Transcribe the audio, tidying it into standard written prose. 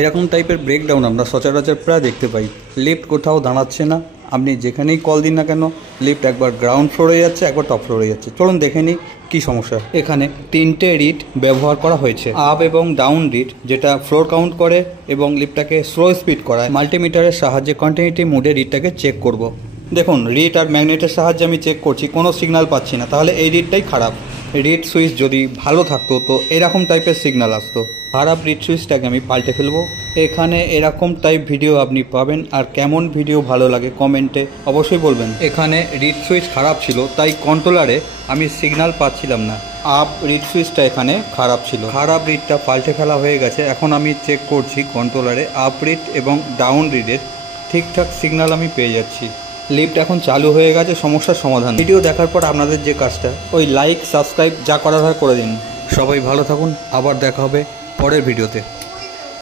এরকম টাইপের ব্রেকডাউন আমরা সচরাচর প্রায় দেখতে পাই। লিফট কোথাও দাঁড়াচ্ছে না, আপনি যেখানেই কল দিন না কেন লিফট একবার গ্রাউন্ড ফ্লোরে যাচ্ছে, একবার টপ ফ্লোরে যাচ্ছে। চলুন দেখে নিই কী সমস্যা। এখানে 3টে রিড ব্যবহার করা হয়েছে, আপ এবং ডাউন রিড, যেটা ফ্লোর কাউন্ট করে এবং লিফটটাকে স্লো স্পিড করায়। মাল্টিমিটারের সাহায্যে কন্টিনিউটি মোডে রিডটাকে চেক করব। দেখুন রিড আর ম্যাগনেটের সাহায্যে আমি চেক করছি, কোনো সিগন্যাল পাচ্ছি না, তাহলে এই রিডটাই খারাপ। রিড সুইচ যদি ভালো থাকতো তো এরকম টাইপের সিগন্যাল আসতো। খারাপ রিড সুইচটাকে আমি পাল্টে ফেলবো। এখানে এরকম টাইপ ভিডিও আপনি পাবেন, আর কেমন ভিডিও ভালো লাগে কমেন্টে অবশ্যই বলবেন। এখানে রিড সুইচ খারাপ ছিল, তাই কন্ট্রোলারে আমি সিগন্যাল পাচ্ছিলাম না। আপ রিড সুইচটা এখানে খারাপ ছিল, খারাপ রিডটা পাল্টে ফেলা হয়ে গেছে। এখন আমি চেক করছি কন্ট্রোলারে আপ রিড এবং ডাউন রিডের ঠিকঠাক সিগন্যাল আমি পেয়ে যাচ্ছি। লিফট এখন চালু হয়ে গেছে, সমস্যার সমাধান। ভিডিও দেখার পর আপনাদের যে কাজটা, ওই লাইক সাবস্ক্রাইব যা করার হয় করে দিন। সবাই ভালো থাকুন, আবার দেখা হবে পরের ভিডিওতে।